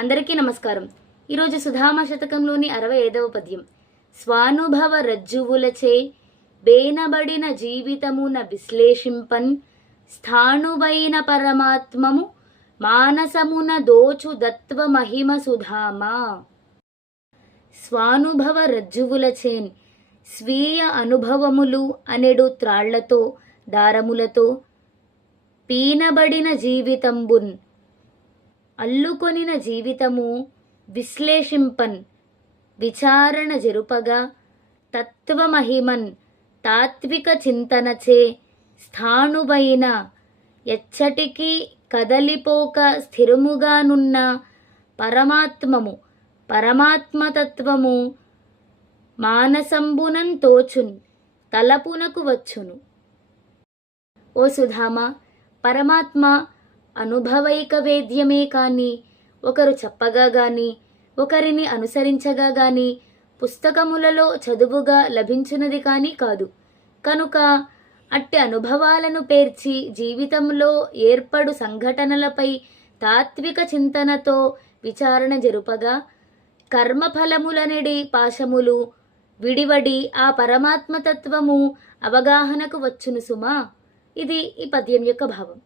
అందరికీ నమస్కారం. ఈరోజు సుధామ శతకంలోని 65వ పద్యం. స్వానుభవ రజ్జువులచే బేనబడిన జీవితమున విశ్లేషింపన్ స్థాణువైన పరమాత్మము మానసమున దోచు దత్వ మహిమ సుధామ. స్వానుభవ రజ్జువులచేన్ స్వీయ అనుభవములు అనెడు త్రాళ్లతో దారములతో పీనబడిన జీవితంబున్ అల్లుకొనిన జీవితము విశ్లేషింపన్ విచారణ జరుపగా తత్వమహిమన్ తాత్విక చింతనచే స్థాణువైన ఎచ్చటికి కదలిపోక స్థిరముగానున్న పరమాత్మము పరమాత్మతత్వము మానసంబునన్ తోచున్ తలపునకు వచ్చును. ఓ సుధామ, పరమాత్మ అనుభవైక వేద్యమే కానీ ఒకరు చెప్పగా గాని ఒకరిని అనుసరించగా గాని పుస్తకములలో చదువుగా లభించినది కానీ కాదు. కనుక అట్టి అనుభవాలను పేర్చి జీవితంలో ఏర్పడు సంఘటనలపై తాత్విక చింతనతో విచారణ జరుపగా కర్మఫలములనెడి పాశములు విడివడి ఆ పరమాత్మతత్వము అవగాహనకు వచ్చును సుమా. ఇది ఈ పద్యం యొక్క భావం.